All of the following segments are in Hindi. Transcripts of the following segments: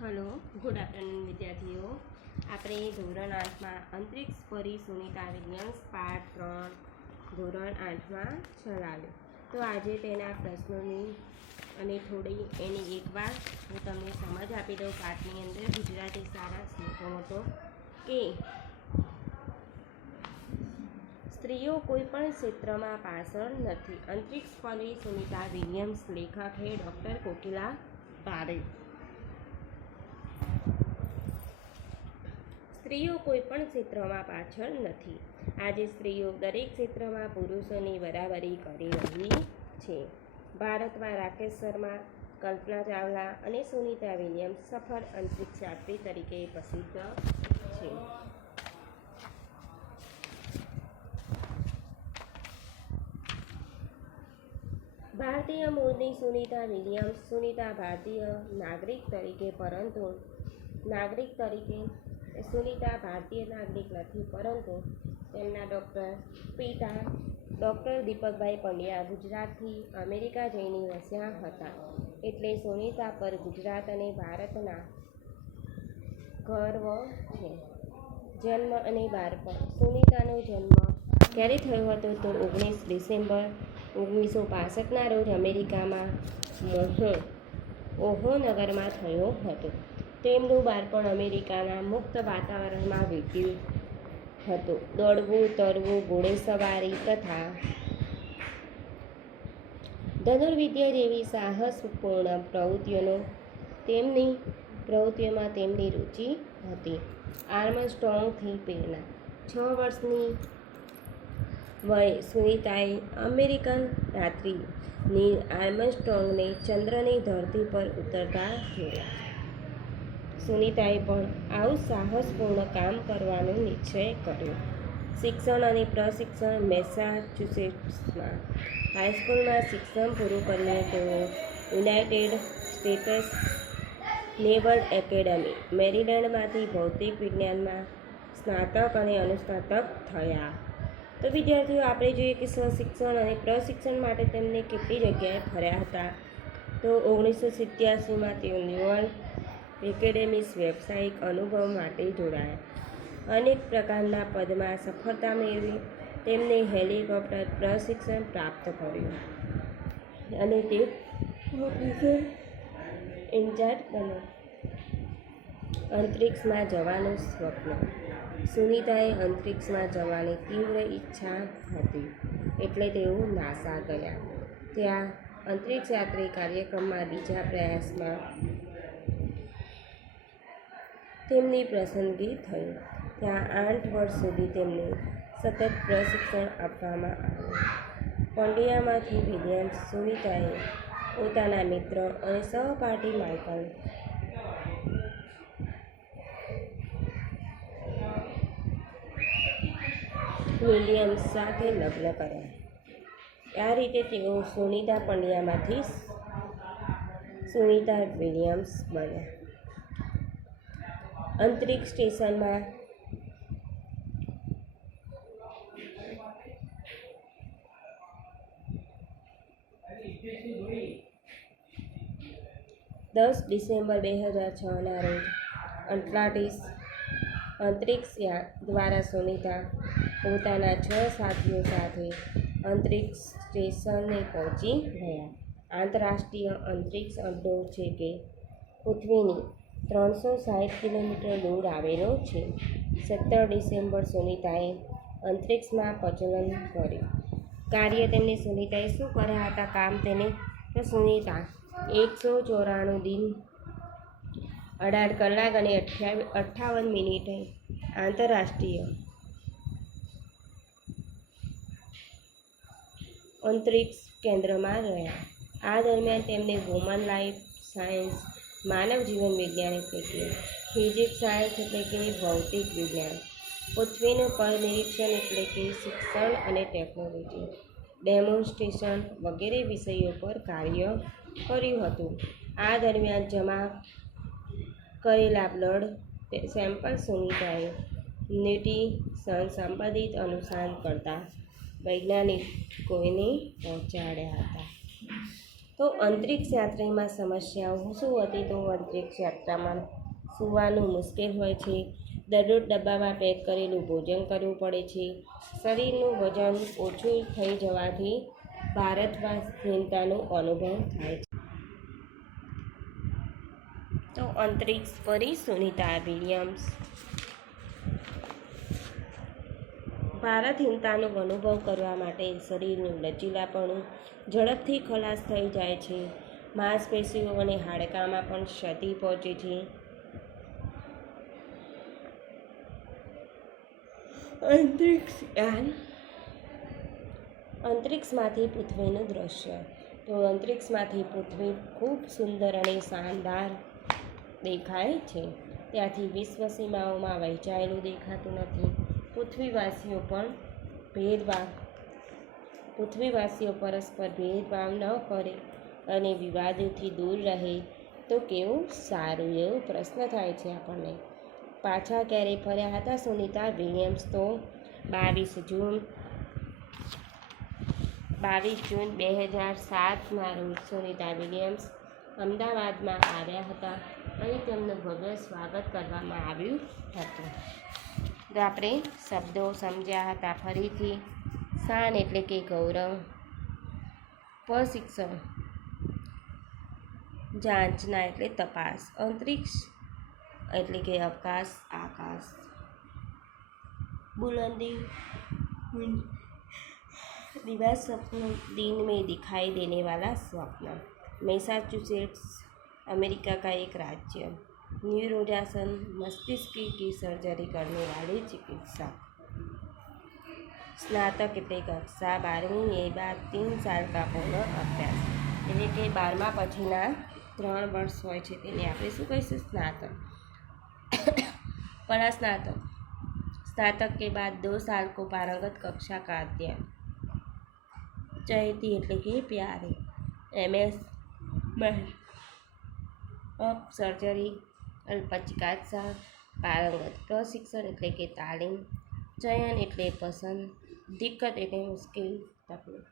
હલો, ગુડ આફ્ટરનૂન વિદ્યાર્થીઓ. આપણે ધોરણ 8માં અંતરિક્ષ પરી સુનિતા વિલિયમ્સ પાર્ટ 3 ધોરણ 8માં ચલાવ્યો. તો આજે તેના પ્રશ્નોની અને થોડી એની એકવાર હું તમને સમજ આપી દઉં. પાઠની અંદર ગુજરાતી સારા શ્લોકોનો તો કે સ્ત્રીઓ કોઈ પણ ક્ષેત્રમાં પાછળ નથી. અંતરિક્ષ પરી સુનિતા વિલિયમ્સ. લેખક હે ડૉક્ટર કોકિલા પારેખ. સ્ત્રીઓ કોઈ પણ ક્ષેત્રમાં પાછળ નથી. આજે સ્ત્રીઓ દરેક ક્ષેત્રમાં પુરુષોની બરાબરી કરી રહી છે. ભારતમાં રાકેશ શર્મા, કલ્પના ચાવલા અને સુનિતા વિલિયમ્સ સફળ અંતરિક્ષ યાત્રી તરીકે પ્રસિદ્ધ છે. ભારતીય મૂળની સુનિતા વિલિયમ્સ. સુનિતા ભારતીય નાગરિક તરીકે સુનિતા ભારતીય નાગરિક નથી, પરંતુ તેમના પિતા ડૉક્ટર દીપકભાઈ પંડ્યા ગુજરાતથી અમેરિકા જઈને વસ્યા હતા, એટલે સુનિતા પર ગુજરાત અને ભારતના ગર્વ છે. જન્મ અને બાળપણ. સુનિતાનો જન્મ ક્યારે થયો હતો? તો 19 ડિસેમ્બર 1965ના રોજ અમેરિકામાં ઓહાયો નગરમાં થયો હતો. તેમનું બાળપણ અમેરિકાના મુક્ત વાતાવરણમાં વીત્યું હતું. દોડવું, તરવું, ઘોડેસવારી તથા ધનુર્વિદ્યા જેવી સાહસપૂર્ણ પ્રવૃત્તિઓમાં તેમની રુચિ હતી. આર્મસ્ટ્રોંગથી પ્રેરણા. 6 વર્ષની વયે સુનિતાએ અમેરિકન યાત્રી નીલ આર્મસ્ટ્રોંગને ચંદ્રની ધરતી પર ઉતરતા જોયા. સુનિતાએ પણ આવું સાહસપૂર્ણ કામ કરવાનો નિશ્ચય કર્યો. શિક્ષણ અને પ્રશિક્ષણ. મેસાચ્યુસેટ્સમાં હાઈસ્કૂલમાં શિક્ષણ પૂરું કરીને તેઓ યુનાઇટેડ સ્ટેટ્સ નેવલ એકેડમી, મેરીલેન્ડમાંથી ભૌતિક વિજ્ઞાનમાં સ્નાતક અને અનુસ્નાતક થયા. તો વિદ્યાર્થીઓ, આપણે જોઈએ કે શિક્ષણ અને પ્રશિક્ષણ માટે તેમને કેટલી જગ્યાએ ફર્યા હતા. તો 1987માં તેઓ નેવલ એકેડમી વ્યવસાયિક અનુભવ માટે જોડાયા. અનેક પ્રકારના પદમાં સફળતા મેળવી તેમને હેલિકોપ્ટર પ્રશિક્ષણ પ્રાપ્ત કર્યું અને તે ઓફિસર ઇન્ચાર્જ બન્યા. અંતરિક્ષમાં જવાનું સ્વપ્ન. સુનિતાએ અંતરિક્ષમાં જવાની તીવ્ર ઈચ્છા હતી, એટલે તેઓ નાસા ગયા. ત્યાં અંતરિક્ષ યાત્રી કાર્યક્રમમાં બીજા પ્રયાસમાં તેમની પસંદગી થઈ. ત્યાં 8 વર્ષ સુધી તેમને સતત પ્રશિક્ષણ આપવામાં આવ્યું. પંડ્યામાંથી વિલિયમ્સ. સુનિતાએ પોતાના મિત્ર અને સહપાઠી માઇકલ વિલિયમ્સ સાથે લગ્ન કર્યા. આ રીતે તેઓ સુનિતા પંડ્યામાંથી સુનિતા વિલિયમ્સ બન્યા. અંતરિક્ષ સ્ટેશનમાં 10 ડિસેમ્બર 2006ના રોજ એટલાન્ટિસ અંતરિક્ષ દ્વારા સુનિતા પોતાના 6 સાથીઓ સાથે અંતરિક્ષ સ્ટેશને પહોંચી ગયા. આંતરરાષ્ટ્રીય અંતરિક્ષ અડ્ડો છે કે પૃથ્વીની 360 કિલોમીટર દૂર આવેલો છે. 17 ડિસેમ્બર સુનિતાએ અંતરિક્ષમાં પ્રજનન કર્યું. કાર્ય. સુનિતાએ શું કર્યા હતા કામ તો સુનિતા 194 દિન 18 કલાક અને 58 મિનિટે આંતરરાષ્ટ્રીય અંતરિક્ષ કેન્દ્રમાં રહ્યા. આ દરમિયાન તેમને હ્યુમન લાઈફ સાયન્સ, માનવ જીવન વિજ્ઞાન એટલે કે ફિઝિક્સ સાયન્સ એટલે કે ભૌતિક વિજ્ઞાન, પૃથ્વીનું પરિનિરીક્ષણ એટલે કે શિક્ષણ અને ટેકનોલોજી, ડેમોન્સ્ટ્રેશન વગેરે વિષયો પર કાર્ય કર્યું હતું. આ દરમિયાન જમા કરેલા બ્લડ સેમ્પલ સુનિતાએ ન્યુટ્રિશન સંબંધિત અનુસંધાન કરતા વૈજ્ઞાનિકોને પહોંચાડ્યા હતા. तो अंतरिक्ष यात्राમાં સમસ્યાઓ શું હતી? તો અંતરિક્ષ યાત્રામાં સૂવાનું મુશ્કેલ હોય છે, દરરોજ ડબ્બામાં પેક કરેલું ભોજન કરવું પડે છે, શરીરનું વજન ઓછું થઈ જવાથી ભારતવાસીનતાનો અનુભવ થાય છે. તો અંતરિક્ષ પરી સુનિતા વિલિયમ્સ. ભારતહીનતાનો અનુભવ કરવા માટે શરીરનું લચીલાપણું ઝડપથી ખલાસ થઈ જાય છે, માંસપેશીઓ અને હાડકામાં પણ ક્ષતિ પહોંચે છે. અંતરિક્ષયાન. અંતરિક્ષમાંથી પૃથ્વીનું દૃશ્ય. તો અંતરિક્ષમાંથી પૃથ્વી ખૂબ સુંદર અને શાનદાર દેખાય છે. ત્યાંથી વિશ્વ સીમાઓમાં વહેંચાયેલું દેખાતું નથી. પૃથ્વીવાસીઓ પરસ્પર ભેદભાવ ન કરે અને વિવાદોથી દૂર રહે તો કેવું સારું, એવો પ્રશ્ન થાય છે આપણને. પાછા ક્યારે ફર્યા હતા સુનિતા વિલિયમ્સ? તો 22 જૂન 2007ના રોજ સુનિતા વિલિયમ્સ અમદાવાદમાં આવ્યા હતા અને તેમનું ભવ્ય સ્વાગત કરવામાં આવ્યું હતું. તો આપણે શબ્દો સમજ્યા હતા ફરીથી. શાન એટલે કે ગૌરવ, પ્રશિક્ષણ, જાંચના એટલે તપાસ, અંતરિક્ષ એટલે કે અવકાશ, આકાશ, बुलंदी दिवा स्वप्न, दिन में दिखाई देने वाला स्वप्न. मैसाचुसेट्स अमेरिका का एक राज्य. न्यूरोजासन मस्तिष्क की सर्जरी करने वाली चिकित्सा. स्नातक એટલે કક્ષા 12वीं એ बाद 3 साल का पूर्ण अभ्यास. એટલે કે 12મા પછીના 3 વર્ષ હોય છે તેને આપણે શું કહીશું? स्नातक. परास्नातक. स्नातक के बाद 2 साल को पारंगत कक्षा का अध्ययन. चहेती એટલે કે प्यारे. MS अप सर्जरी अल्पचिकित्सा. पारंगत. प्रशिक्षण એટલે કે તાલીમ. चयन એટલે પસંદ. दिक्कत એટલે मुश्किल, तकलीफ.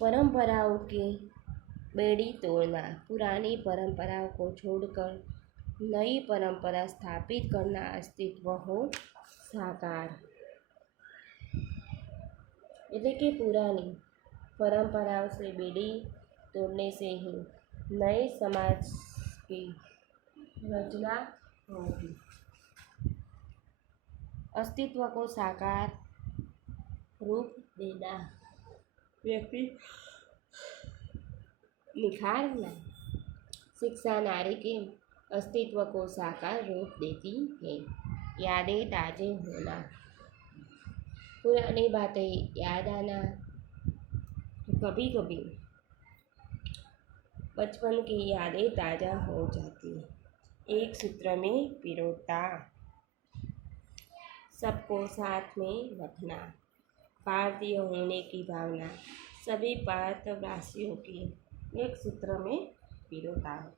परंपराओं की बेड़ी तोड़ना. पुरानी परंपराओं को छोड़कर नई परंपरा स्थापित करना. अस्तित्व हो साकार. એટલે કે पुरानी परंपराओं से बेड़ी तोड़ने से ही नए समाज की रचना होगी. अस्तित्व को साकार रूप देना. व्यक्ति निखारना. शिक्षा नारी के अस्तित्व को साकार रूप देती है. यादें ताजे होना. पुरानी बातें याद आना. कभी कभी बचपन की यादें ताज़ा हो जाती. एक सूत्र में पिरोता. सबको साथ में रखना. भारतीय होने की भावना. सभी भारतवासियों की एक सूत्र में पिरोता है.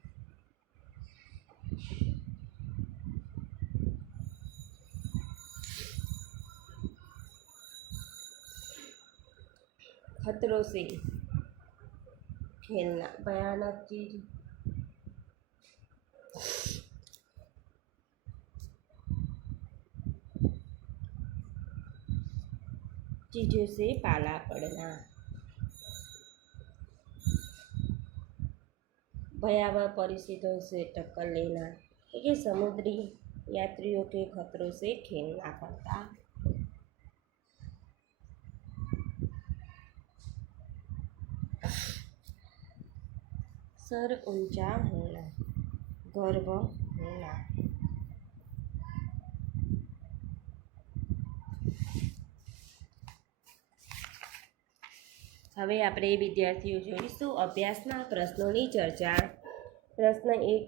खतरों से खेलना. भयानक चीज़ों से पाला पड़ना. भयावह परिस्थितियों से टक्कर लेना. ये समुद्री यात्रियों के खतरों से खेलना पड़ता. सर ऊंचा होना. गर्व होना. હવે આપણે વિદ્યાર્થીઓ જોઈશું અભ્યાસના પ્રશ્નોની ચર્ચા. પ્રશ્ન 1.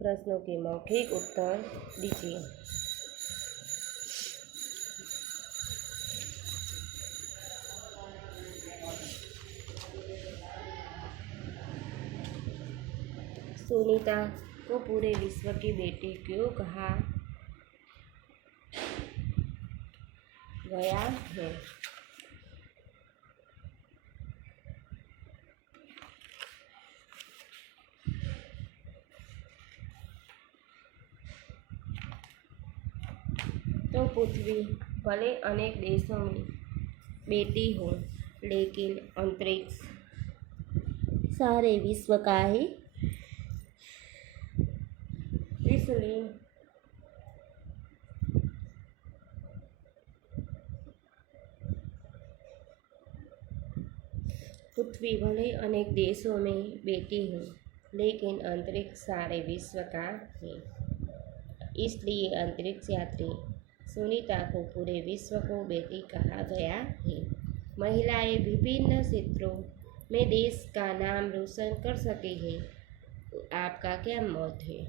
प्रश्नों के मौखिक उत्तर दीजिए. सुनीता को पूरे विश्व की बेटी क्यों कहा गया है? तो पृथ्वी भले अनेक देशों में बेटी हो, लेकिन अंतरिक्ष सारे विश्व का है। इसलिए पृथ्वी भले अनेक देशों में बेटी हो, लेकिन अंतरिक्ष सारे विश्व का है। इसलिए अंतरिक्ष यात्री सुनीता को पूरे विश्व को बेटी कहा गया है। महिलाएं विभिन्न क्षेत्रों में देश का नाम रोशन कर सकी है। आपका क्या मत है?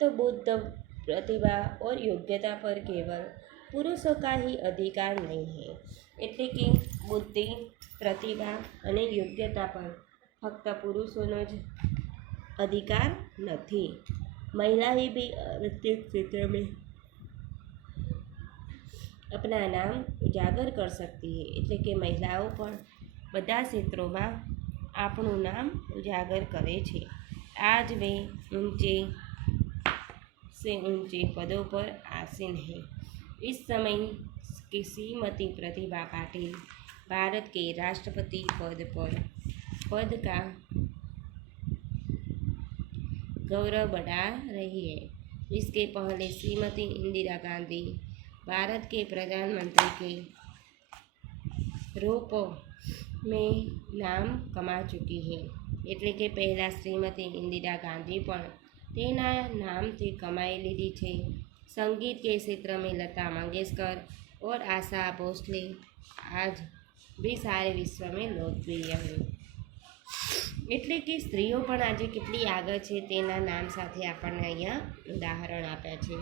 तो बुद्ध प्रतिभा और योग्यता पर केवल पुरुषों का ही अधिकार नहीं है, એટલે કે બુદ્ધિ, પ્રતિભા અને યોગ્યતા પર ફક્ત પુરુષોનો જ अधिकार નથી। महिलाएं भी प्रत्येक क्षेत्र में अपना नाम उजागर कर सकती है, એટલે કે મહિલાઓ પણ બધા ક્ષેત્રોમાં આપણું નામ ઉજાગર કરે છે। आज वे ऊंचे से ऊंचे पदों पर आसीन है। इस समय की श्रीमती प्रतिभा पाटिल भारत के राष्ट्रपति पद का गौरव बढ़ा रही है। इसके पहले श्रीमती इंदिरा गांधी भारत के प्रधानमंत्री के रूप में नाम कमा चुकी है। એટલે કે પહેલાં શ્રીમતી इंदिरा गांधी પણ તેના નામથી કમાઈ લીધી છે। संगीत के क्षेत्र में लता मंगेशकर और आशा भोसले आज भी सारे विश्व में लोकप्रिय है। એટલે કે સ્ત્રીઓ પણ આજે કેટલી આગળ છે તેના નામ સાથે આપણને અહીંયા ઉદાહરણ આપ્યા છે।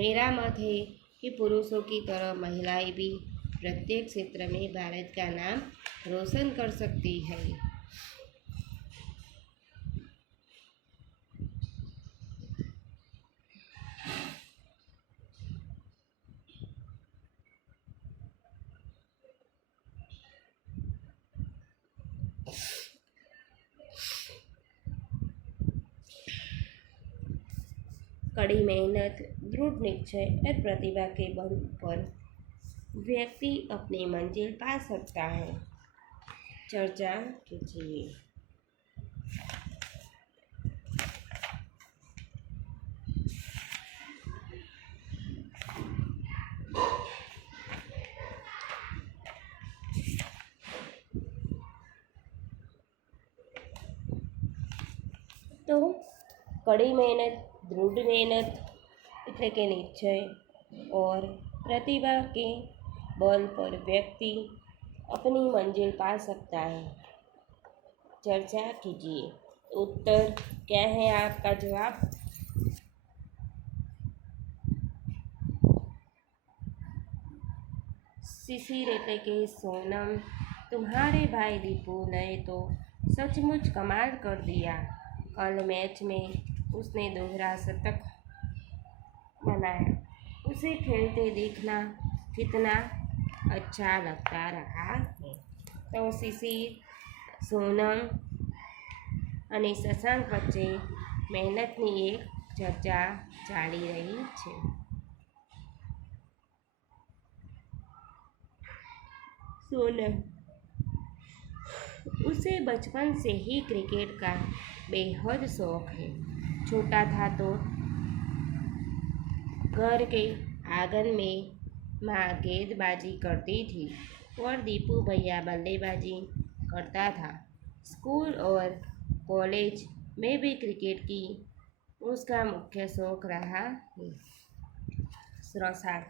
मेरा मत है कि पुरुषों की तरह महिलाएं भी प्रत्येक क्षेत्र में भारत का नाम रोशन कर सकती है। कड़ी मेहनत, दृढ़ निश्चय और प्रतिभा के बल पर व्यक्ति अपनी मंजिल पा सकता है। चर्चा कीजिए। तो कड़ी मेहनत, दृढ़ मेहनत એટલે કે નિશ્ચય और प्रतिभा के बल पर व्यक्ति अपनी मंजिल पा सकता है। चर्चा कीजिए। उत्तर क्या है आपका जवाब? शिशिर એટલે કે सोनम, तुम्हारे भाई दीपू ने तो सचमुच कमाल कर दिया। कल मैच में उसने दोहरा शतक बनाया। उसे खेलते देखना कितना अच्छा लगता रहा है। तो शिशिर, सोनम અને શશાંક વચ્ચે મહેનતની એક ચર્ચા ચાલી રહી છે। सोनम, उसे बचपन से ही क्रिकेट का बेहद शौक है। छोटा था तो घर के आंगन में माँ गेंदबाजी करती थी और दीपू भैया बल्लेबाजी करता था। स्कूल और कॉलेज में भी क्रिकेट की उसका मुख्य शौक रहा है। शशांक,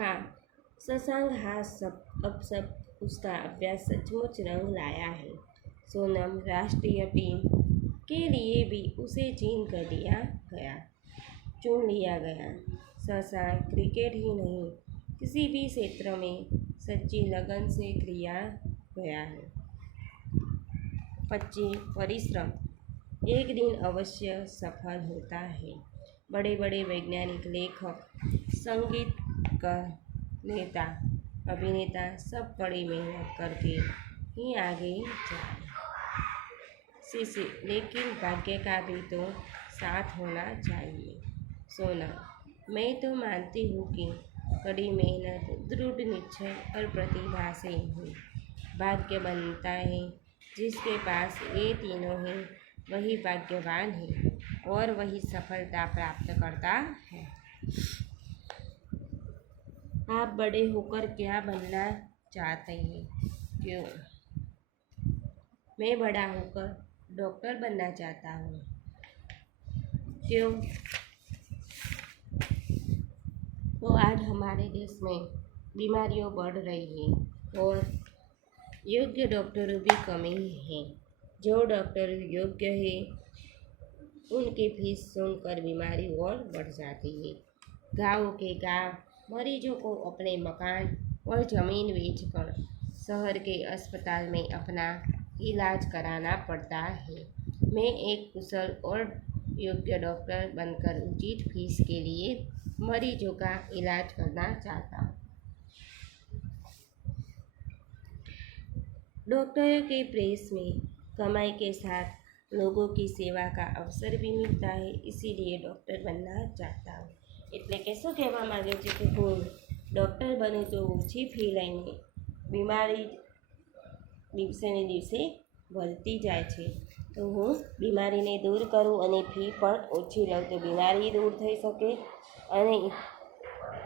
हाँ, शशांक, हाँ सब अब सब उसका अभ्यास सचमुच रंग लाया है। सोनम, राष्ट्रीय टीम के लिए भी उसे चुन लिया गया। शशांक क्रिकेट ही नहीं, किसी भी क्षेत्र में सच्ची लगन से किया गया है। 25 परिश्रम एक दिन अवश्य सफल होता है। बड़े बड़े वैज्ञानिक, लेखक, संगीतकार, नेता, अभिनेता सब कड़ी मेहनत करके ही आगे जाए। शिष्य, लेकिन भाग्य का भी तो साथ होना चाहिए। सोनम, मैं तो मानती हूँ कि कड़ी मेहनत, दृढ़ निश्चय और प्रतिभा से ही भाग्य बनता है। जिसके पास ये तीनों हैं वही भाग्यवान है और वही सफलता प्राप्त करता है। आप बड़े होकर क्या बनना चाहते हैं? क्यों? मैं बड़ा होकर डॉक्टर बनना चाहता हूँ। क्यों? तो आज हमारे देश में बीमारियाँ बढ़ रही हैं और योग्य डॉक्टरों की कमी है। जो डॉक्टर योग्य है उनकी फीस सुनकर बीमारी और बढ़ जाती है। गाँव के गाँव मरीजों को अपने मकान और ज़मीन बेचकर शहर के अस्पताल में अपना इलाज कराना पड़ता है। मैं एक कुशल और योग्य डॉक्टर बनकर उचित फीस के लिए मरीजों का इलाज करना चाहता हूँ। डॉक्टरों के प्रेस में कमाई के साथ लोगों की सेवा का अवसर भी मिलता है, इसीलिए डॉक्टर बनना चाहता हूँ। એટલે કે શું કહેવા માગે છે કે હું ડૉક્ટર બનું તો ઓછી ફી લઈને બીમારી દિવસે ને દિવસે વધતી જાય છે, તો હું બીમારીને દૂર કરું અને ફી પણ ઓછી લઉં તો બીમારી દૂર થઈ શકે અને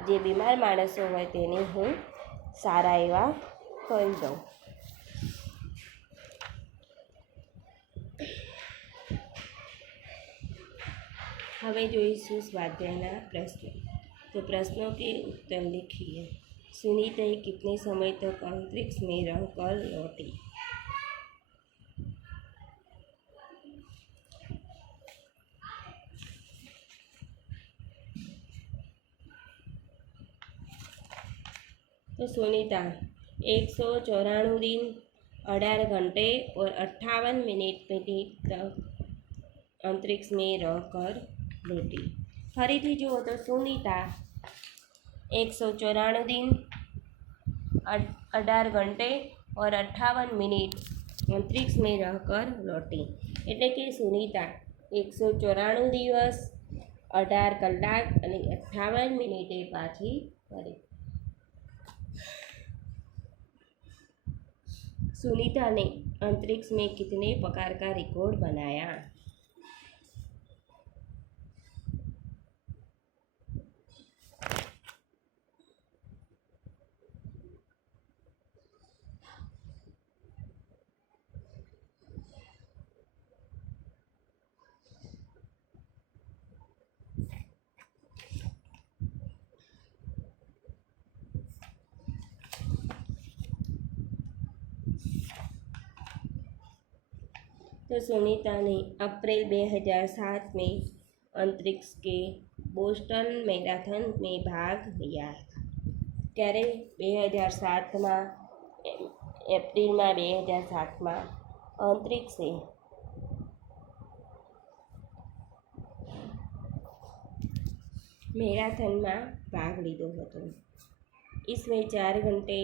જે બીમાર માણસો હોય તેને હું સારા એવા કરી દઉં। હવે જોઈશું સ્વાધ્યાયના પ્રશ્નો। तो प्रश्नों के उत्तर लिखिए। सुनीता कितने समय तक अंतरिक्ष में रहकर लौटी? तो सुनीता 194 दिन 18 घंटे और 58 मिनट तक अंतरिक्ष में रहकर लौटी। फरीथी जुओ तो सुनीता 194 दिन 18 घंटे और 58 मिनट अंतरिक्ष में रहकर लौटी। એટલે કે સુનીતા 194 દિવસ 18 કલાક અને 58 મિનિટે પાછી ફરી। सुनीता ने अंतरिक्ष में कितने प्रकार का रिकॉर्ड बनाया? तो सुनीता ने अप्रैल 2007 में अंतरिक्ष के बोस्टन मैराथन में भाग लिया था। क्यारे 2007 में एप्रिल में 2007 में अंतरिक्ष से मैराथन में भाग लीधो हतो। इसमें 4 घंटे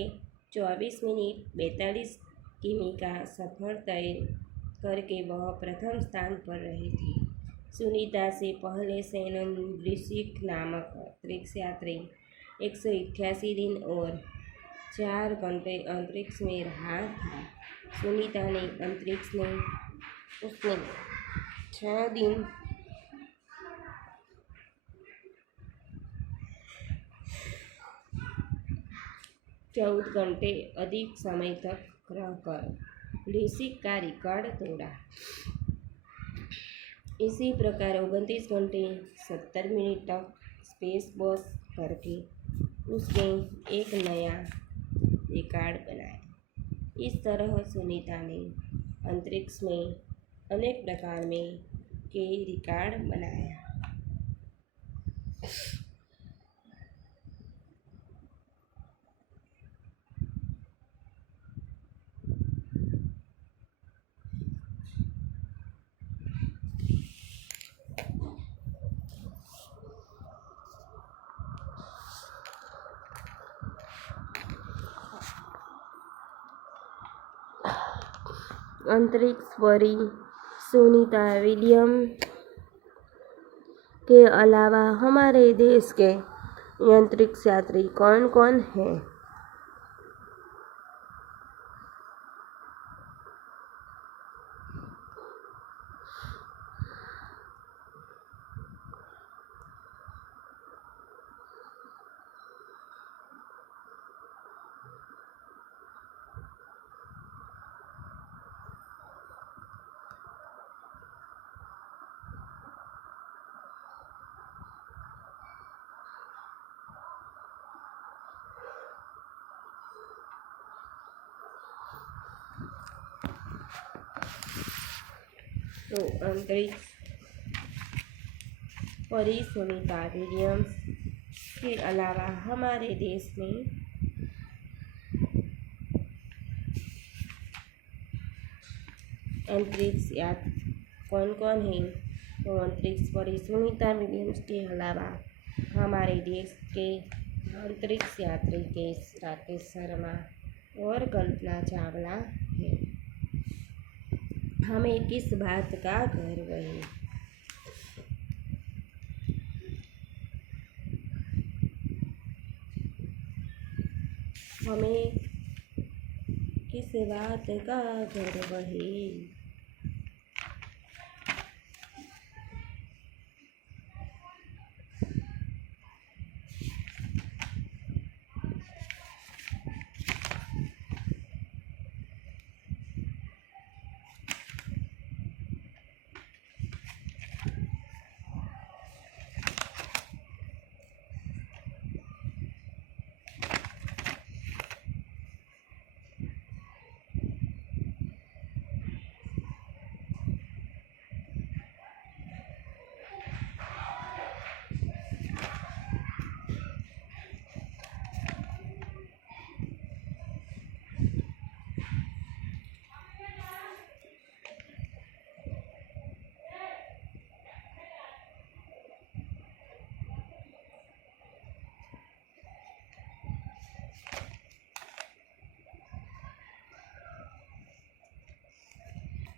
24 मिनट 42 किमी का सफर तय करके वह प्रथम स्थान पर रही थी। सुनीता से पहले सैनन ऋषिक नामक अंतरिक्ष यात्री 188 दिन और 4 घंटे अंतरिक्ष में रहा था। सुनीता ने अंतरिक्ष में उसने 6 दिन 14 घंटे अधिक समय तक रहकर ऋषिक का रिकॉर्ड तोड़ा। इसी प्रकार 29 घंटे 70 मिनट तक स्पेस वॉक करके उसने एक नया रिकॉर्ड बनाया। इस तरह सुनीता ने अंतरिक्ष में अनेक प्रकार में के रिकॉर्ड बनाया। अंतरिक्ष परी सुनीता विलियम के अलावा हमारे देश के अंतरिक्ष यात्री कौन कौन हैं? तो अंतरिक्ष परी सुनीता विलियम्स के अलावा हमारे देश में अंतरिक्ष यात्री कौन कौन हैं? तो अंतरिक्ष परी सुनीता विलियम्स के अलावा हमारे देश के अंतरिक्ष यात्री राकेश शर्मा और कल्पना चावला हैं। हमें किस बात का गर्व है? हमें किस बात का गर्व है?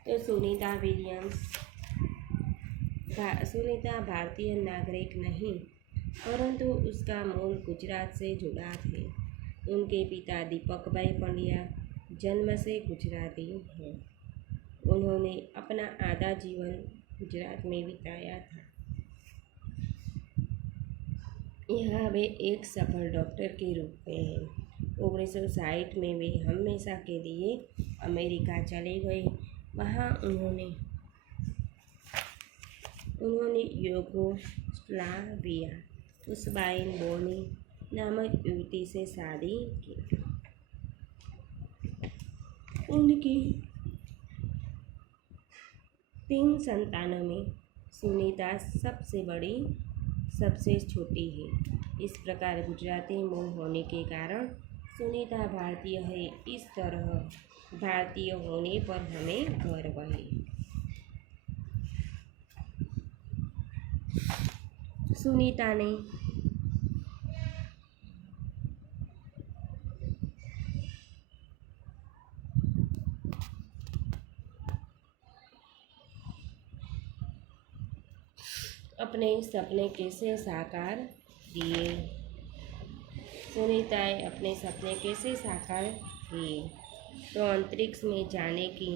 तो सुनीता भारतीय नागरिक नहीं, परंतु उसका मूल गुजरात से जुड़ा थे। उनके पिता दीपक भाई पंड्या जन्म से गुजराती हैं। उन्होंने अपना आधा जीवन गुजरात में बिताया था। यहाँ वे एक सफल डॉक्टर के रूप में हैं। 1960 में वे हमेशा के लिए अमेरिका चले गए। वहाँ उन्होंने यूगोस्लाविया उस्माइन बोनी नामक युवती से शादी की। उनकी 3 संतानों में सुनीता सबसे बड़ी, सबसे छोटी है। इस प्रकार गुजराती मूल होने के कारण सुनीता भारतीय है। इस तरह भारतीय होने पर हमें गर्व है। सुनीता ने अपने सपने कैसे साकार किए? सुनीताए अपने सपने कैसे साकार किए? तो अंतरिक्ष में जाने की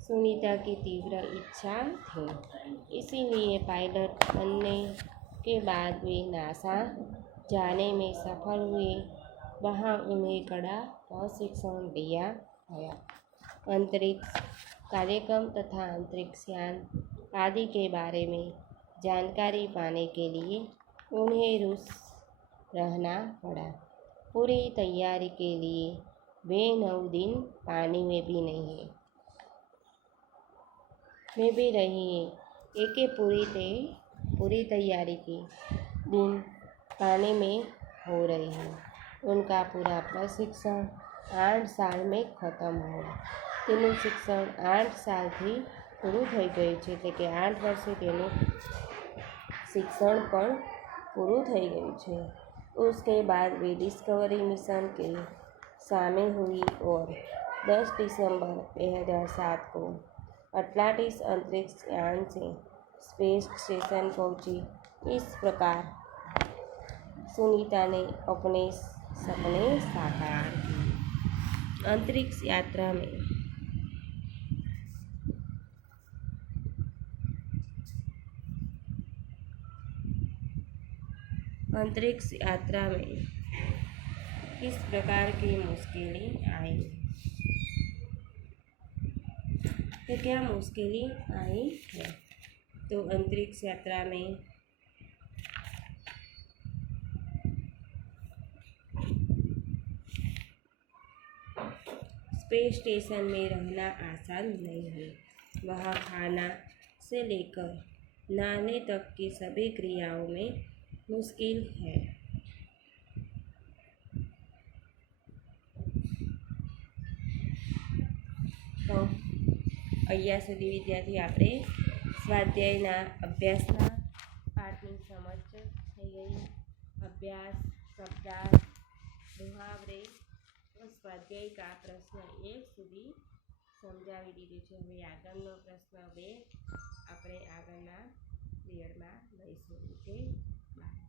सुनीता की तीव्र इच्छा थी। इसीलिए पायलट बनने के बाद वे नासा जाने में सफल हुए। वहाँ उन्हें कड़ा प्रशिक्षण दिया गया। अंतरिक्ष कार्यक्रम तथा अंतरिक्ष यान आदि के बारे में जानकारी पाने के लिए उन्हें रूस रहना पड़ा। पूरी तैयारी के लिए वे 9 दिन पानी में भी रही। एक पूरी तैयारी के दिन पानी में हो रही है। उनका पूरा प्रशिक्षण 8 साल में खत्म हुआ। તેનું શિક્ષણ 8 સાલથી પૂરું થઈ ગયું છે, એટલે કે 8 વર્ષે તેનું शिक्षण પણ પૂરું થઈ ગયું છે। उसके बाद वे डिस्कवरी मिशन के शामिल हुई और 10 दिसंबर 2007 को अटलांटिस अंतरिक्ष यान से स्पेस स्टेशन पहुंची। इस प्रकार सुनीता ने अपने सपने साकार किए। अंतरिक्ष यात्रा में किस प्रकार की मुश्किलें आई, तो क्या मुश्किलें आई है? तो अंतरिक्ष यात्रा में स्पेस स्टेशन में रहना आसान नहीं है। वहाँ खाना से लेकर नहाने तक की सभी क्रियाओं में मुश्किल है। तो અહીંયા સુધી વિદ્યાર્થી આપણે સ્વાધ્યાયના અભ્યાસના પાઠની સમજ થઈ ગઈ। અભ્યાસ, શબ્દાર્થ, મુહાવરે, સ્વાધ્યાયિકા પ્રશ્ન 1 સુધી સમજાવી દીધું છે। હવે આગળનો પ્રશ્ન 2 આપણે આગળના પીરિયડમાં લઈશું। Okay, by.